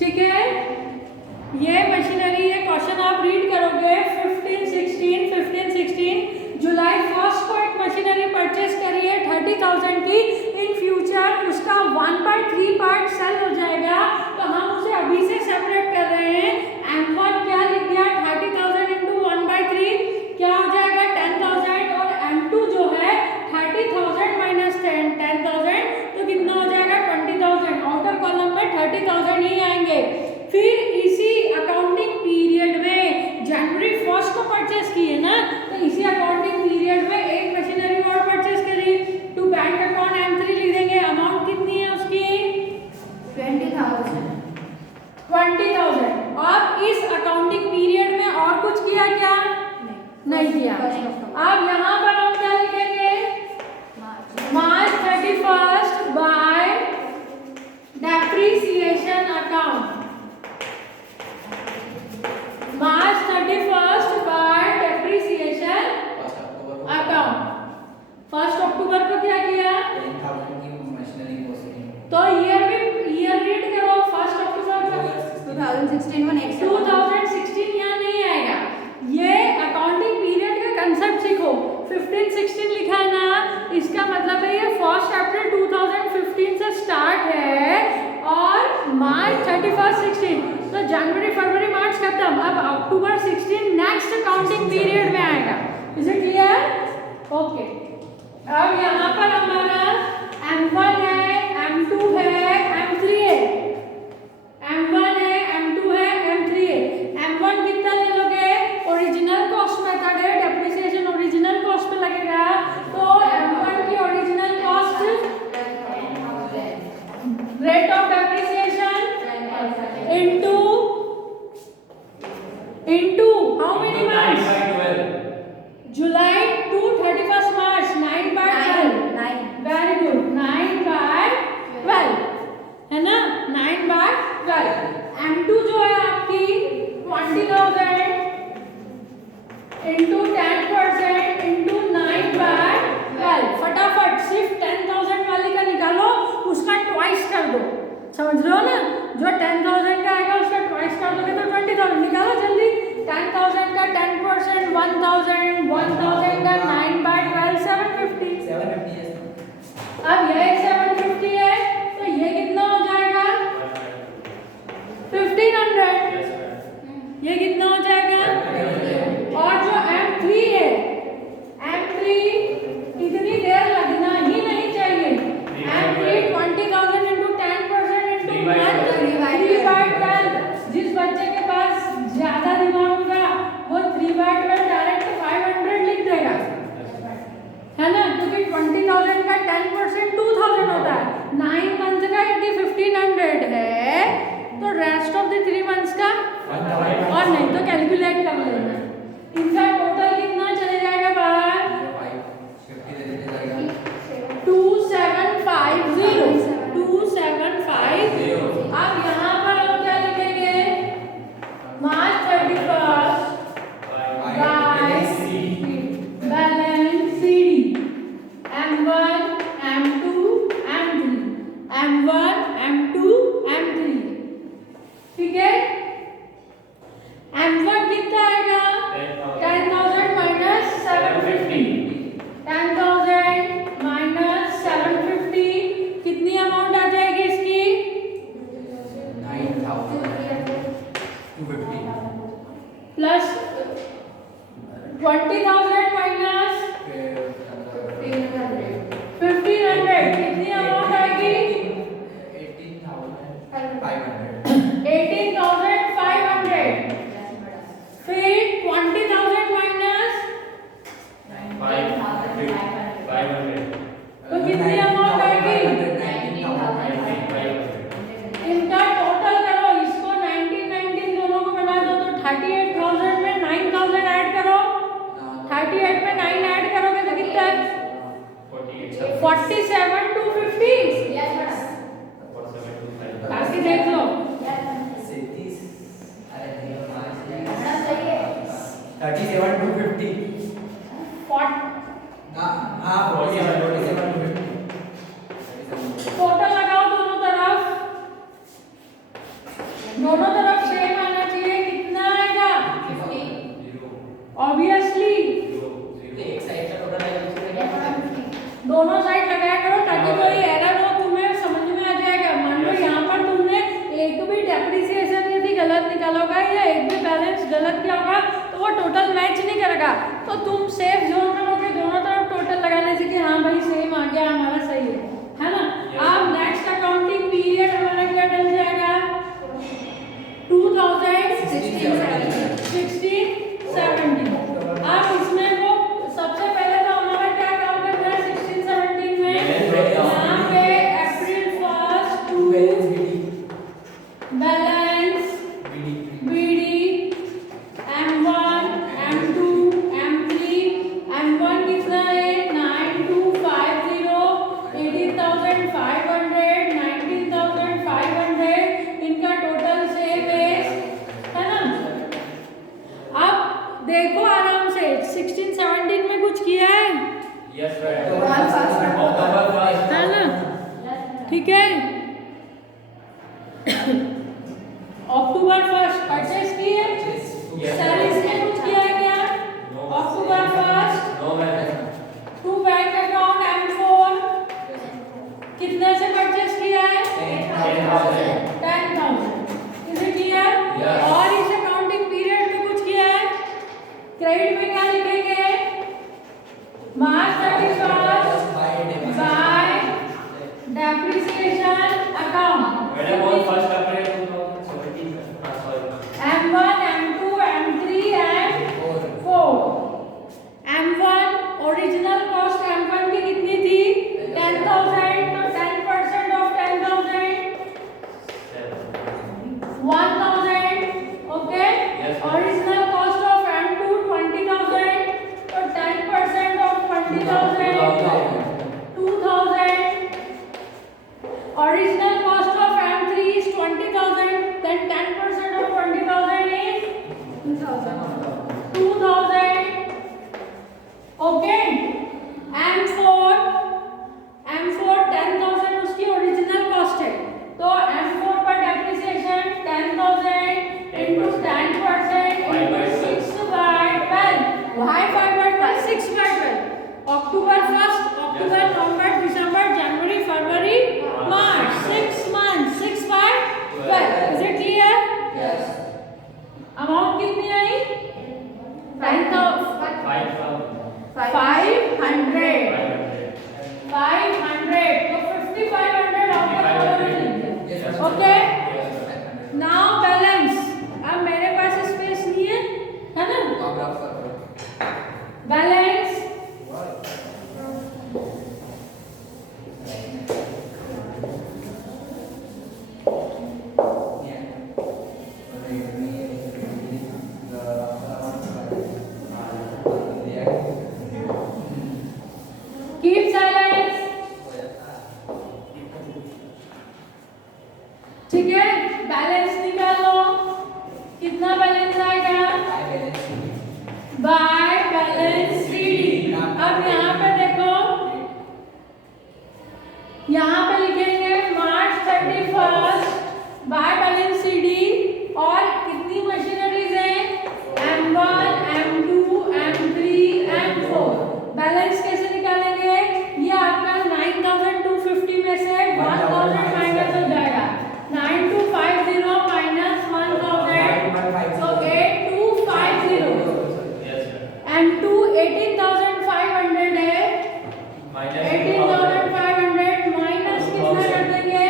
ठीक है, ये मशीनरी है। क्वेश्चन आप रीड करोगे 15-16 जुलाई 1 को एक मशीनरी परचेस करी है 30,000 की। इन फ्यूचर उसका 1/3 पार्ट सेल हो जाएगा, तो हम उसे अभी से सेपरेट कर रहे हैं। M1 क्या लिख दिया, 30,000 इंटू 1/3 क्या हो जाएगा 10,000, और M2 जो है 30,000 माइनस 10,000 तो कितना हो जाएगा 20,000। आउटर कॉलम में 30,000 ही आएंगे। फिर इसी अकाउंटिंग पीरियड में जनवरी 1 को परचेस की है ना, तो इसी अकाउंटिंग पीरियड में एक मशीनरी और परचेस करी। टू बैंक अकाउंट M3 लिख देंगे। अमाउंट कितनी है उसकी 20,000। अब इस अकाउंटिंग पीरियड में और कुछ किया क्या, नहीं किया। अब यहाँ पर हम क्या लिखेंगे, मार्च 31 बाय डेप्रिसिएशन अकाउंट। मार्च 31 बाय डेप्रिसिएशन अकाउंट। 1 अक्टूबर को क्या किया, तो ईयर रीड करो। 1 अक्टूबर को 2016 यहाँ नहीं आएगा। ये अकाउंटिंग पीरियड का कंसेप्ट सीखो। 15-16 लिखा है ना, इसका मतलब है ये 1 अप्रैल 2015 से स्टार्ट है और मार्च 31 16, तो जनवरी फरवरी मार्च खत्म। अब अक्टूबर 16 नेक्स्ट अकाउंटिंग पीरियड में आएगा। Is it clear? ओके। अब यहाँ पर हमारा M1 है, M2 है, M3 है। M1 है, M2 है, M3 है। M1 कितना ले लोगे, ओरिजिनल कॉस्ट मेथड है, डेप्रिसिएशन ओरिजिनल कॉस्ट पे लगेगा, तो M1 की original cost rate of depreciation into how many months, जुलाई टू 31 मार्च, 9/12। वेरी गुड, 9/12 है ना, 9/12। M2 जो है आपकी 20,000 इंटू 10% इंटू 9/12। फटाफट सिर्फ 10,000 वाले का निकालो, उसका ट्वाइस कर दो। समझ रहे हो ना, जो 10,000 का आएगा उसका ट्वाइस कर दोगे तो 20,000 निकालो जल्दी। 10,000 का 10% 1,000, 1,000 का 9/12 750। अब ये 750 है, तो ये कितना हो जाएगा 1,500। ये कितना हो जाएगा, और जो M3 है, M3 इतनी देर लगना ही नहीं चाहिए। M3 20,000 into 10% into 3/12। जिस बच्चे के पास ज्यादा दिमाग होगा वो 3/12 डायरेक्ट 500 लिख देगा, है ना, क्योंकि 20,000 का 10% 2,000 होता है। 9 मंथ का यदि 1,500 है तो रेस्ट ऑफ द 3 मंथ्स का, और नहीं तो कैलकुलेट कर लेना। इनका टोटल कितना चले जाएगा बाहर 2750। अब यहाँ पर हम क्या लिखेंगे, मार्च 31 balance CD M1 M2 M3 M1 M2 M3। ठीक है, M1 कितना आएगा 10,000 माइनस 750। 10,000 माइनस 750 कितनी अमाउंट आ जाएगी इसकी 9,250 प्लस 20,000 माइनस 1,500 कितनी अमाउंट आएगी 18,500। फिर 20,000 माइनस 500 तो कितनी अमाउंट आएगी, इनका टोटल करो, इसको 19 दोनों को बना दो तो 38,000 में 9,000 ऐड करो। 38 में 9 ऐड करोगे तो कितना है 47,250। आगे देख लो दोनों तरफ सेम आना चाहिए। कितना आएगा? 50 ऑब्वियसली एक साइड का टोटल है दोनों साइड लगाया करो ताकि कोई एरर हो तुम्हें समझ में आ जाएगा। मान लो यहाँ पर तुमने एक भी डेप्रिसिएशन यदि गलत निकाला होगा या एक भी बैलेंस गलत किया होगा तो वो टोटल मैच नहीं करेगा। तो तुम सेफ जोन में रहोगे दोनों तरफ टोटल लगाने से कि हाँ भाई सेम आ गया हमारा सही है ना। अब नेक्स्ट अकाउंटिंग पीरियड हमारा क्या डल जाएगा? 2016-17। अब इसमें वो सबसे पहले तो हमारा क्या काम करना है 16-17 में? यहाँ पे अप्रैल 1 to balance BD M1 M2 M3 M1 कितना है 9250 18,500 19,500 इनका टोटल सेम है ना। अब देखो आराम से 16-17 में कुछ किया है यस है ना। ठीक है अक्टूबर 1 परचेस की है सैलरीज ने कुछ किया है क्या? अक्टूबर 1 टू बैंक अकाउंट M4 कितने से परचेस किया है? 10,000 इसे किया और इस अकाउंटिंग पीरियड में कुछ किया है। क्रेडिट में क्या लिखेंगे? मार्च 31 bye depreciation account first April 2017 M1 M2 M3 and 4 M1 original cost M1 की कितनी थी? 10,000 तो 10% of 10,000 1,000 okay. Original cost of M2 20,000 तो 10% of 20,000 2,000। Original cost of M3 is 20,000 then 10% of 20,000 is 2,000 okay। M4 10,000 उसकी original cost है तो M4 पर depreciation 10,000 into 10% into 6/12 why 5/12 6/12 October 1st October November December January February March 6 months 6/12 is it clear? Yes. Amount कितनी आई? 10,000 500 तो 5,500 okay. Now balance अब मेरे पास space नहीं है ना बैलेंस कीप साइलेंस ठीक है। बैलेंस निकालो कितना बैलेंस आएगा? By balance CD। अब यहाँ पे देखो यहाँ पे लिखेंगे मार्च 31 बाय बैलेंस CD और कितनी मशीनरीज है? M1 M2 M3 M4। Balance कैसे निकालेंगे? ये आपका 9,250 में से 1,000 माइनस हो जाएगा 9,250 माइनस 1,000 तो 8,250 M2 18,500 है 18,500 माइनस कितना कर देंगे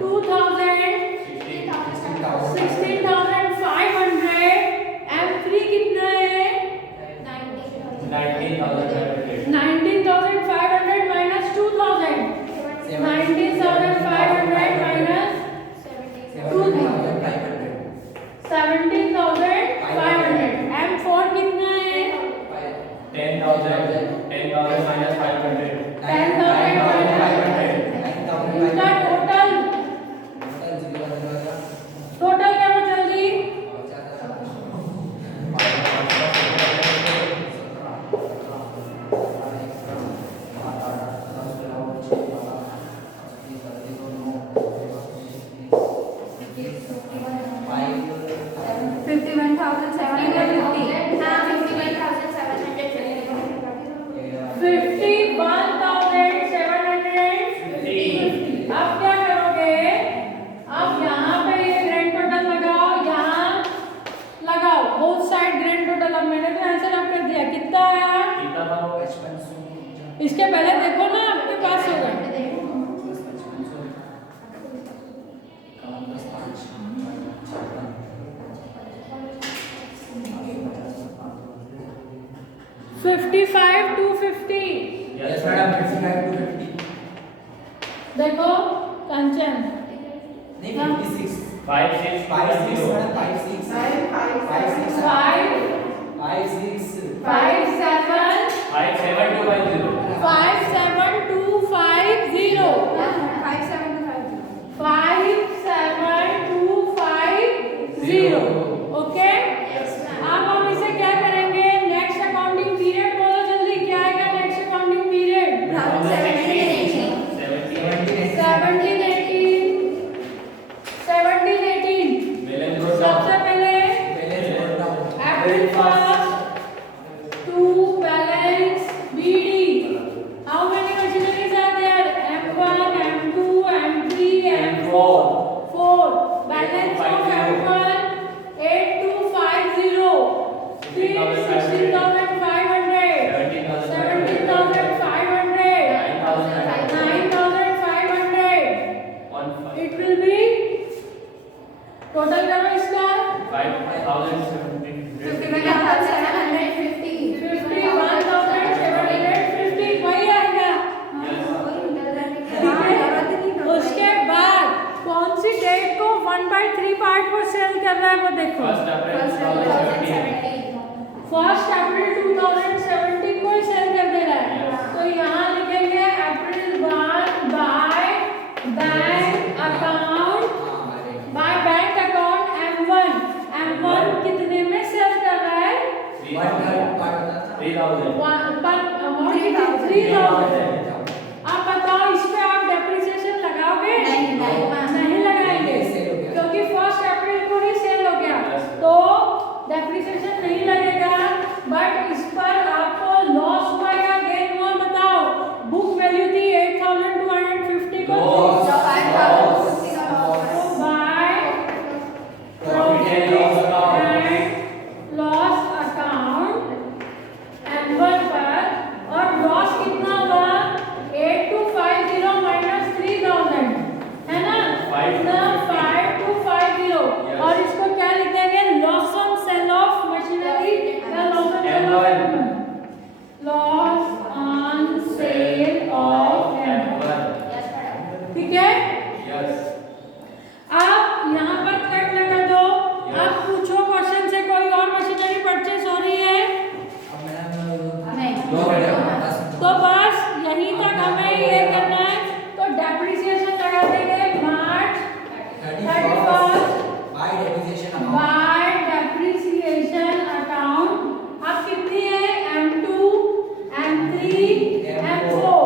2,000 16,500 M3 कितना है 19,500 minus 2,000 19,500 minus 2,000 17,500 M4 कितना है 10,000 minus 500 10,500 इसका टोटल क्या हो जल्दी 55 to 50. Yes, madam. 55 to 50. देखो कंचन नहीं 56. 5 6 5 6 0. madam 5 6. 5 6. 5 5 6. 5 7 5 7 2 5 0. 5 7 2 5 0. 5 7 to 5 5 7 2 5 0. ओके अब हम इसे क्या करेंगे नेक्स्ट अकाउंटिंग पीरियड बोलो जल्दी क्या आएगा नेक्स्ट अकाउंटिंग पीरियड 17 18 सबसे पहले अप्रैल 1st to balance BD. How many machineries are there? M1, M2, M3, M4. 4. Balance of M1 8250. 16,500. 17,500. 9,500. It will be total करो इसका 51,750. 51,750 वही आएगा। उसके बाद कौन सी डेट को 1/3 पार्ट पर सेल कर रहा है वो देखो। 1 अप्रैल 2017 को ही सेल कर दे रहा है। तो यहाँ लिखेंगे अप्रैल 1 बाय बैंक अकाउंट M1 कितने में सेल कर रहा है? 3000. अमाउंट 3000। आप बताओ इस पे आप डेप्रिसिएशन लगाओगे? नहीं लगाएंगे क्योंकि 1 अप्रैल को ही सेल हो गया तो डेप्रिसिएशन नहीं लगेगा। बट इस पर आपको लॉस हुआ या गेन हुआ बताओ। बुक वैल्यू थी 8250 को लॉस अकाउंट M1 पर और लॉस कितना हुआ 8250 माइनस 3000 है ना 5250 और इसको क्या लिख देंगे loss on sale of machinery या loss on sale of loss on sale of M1 ठीक है। आप यहाँ पर कट लगा दो। आप पूछो क्वेश्चन से कोई और मशीनरी परचेस हो रही है तो बस यहीं तक हमें ये करना है। तो डेप्रिसिएशन लगा देंगे मार्च 31st बाय डेप्रिसिएशन अकाउंट। अब कितनी है M2 M3 M4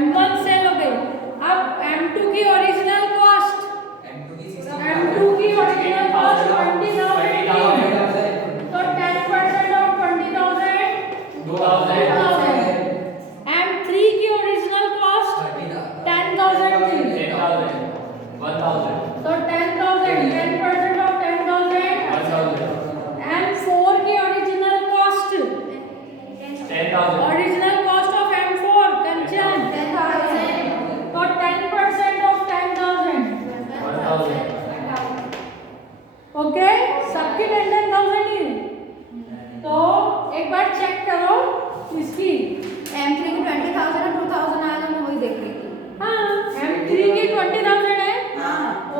M1 cell हो गई। अब M2 की ओरिजिनल कॉस्ट M2 की ओरिजिनल कॉस्ट 20,000 तो 10% ऑफ 20,000 2000। M3 की ओरिजिनल कॉस्ट 10,000 थी तो 10,000 10% ऑफ 10,000। M4 की original cost original cost of M4 कंचन तो 10% ऑफ 10,000 ओके सबकी 10,000 ही। तो एक बार चेक करो इसकी M3 की 20,000 और 2,000 आया मैं वही देख रही थी। हाँ M3 की 20,000 है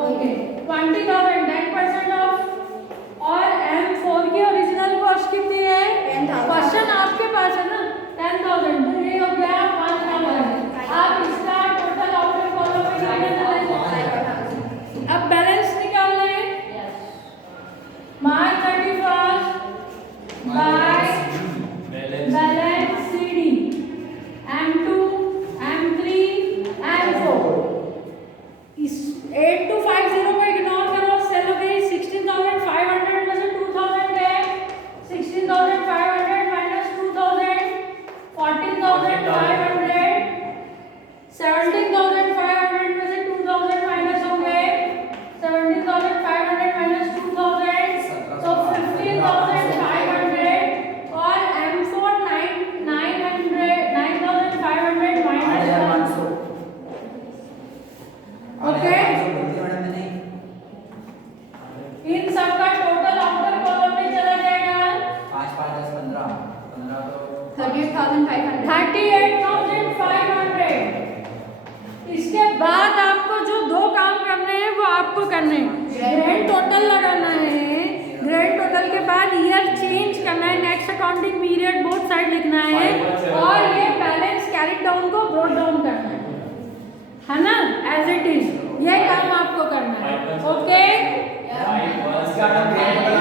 ओके 20,000 10% ऑफ और M4 की ओरिजिनल कॉस्ट कितनी है 10,000। क्वेश्चन आपके पास है ना 10,000 तो ये हो गया 5,000। आप इसका टोटल आउटर कॉलम में निकालना है। अब बैलेंस निकालना है मार्च 31st by balance CD M2 M3 M4 इस 8250 को इग्नोर करो सेल हो गई 16,500 में से 2,000 है 16,500 माइनस 2,000 14,500 17,500 में से 2,000 माइनस हो गए 17,500 माइनस 2,000 तो 15,500 और M4 9,500 माइनस 1 ओके आपको करना है, ग्रैंड टोटल लगाना है, ग्रैंड टोटल के बाद ईयर चेंज करना है, next accounting period both side लिखना है और ये बैलेंस कैरी डाउन को ब्रॉट डाउन करना है ना, एज इट इज, ये काम आपको करना है। ओके इसका ग्रैंड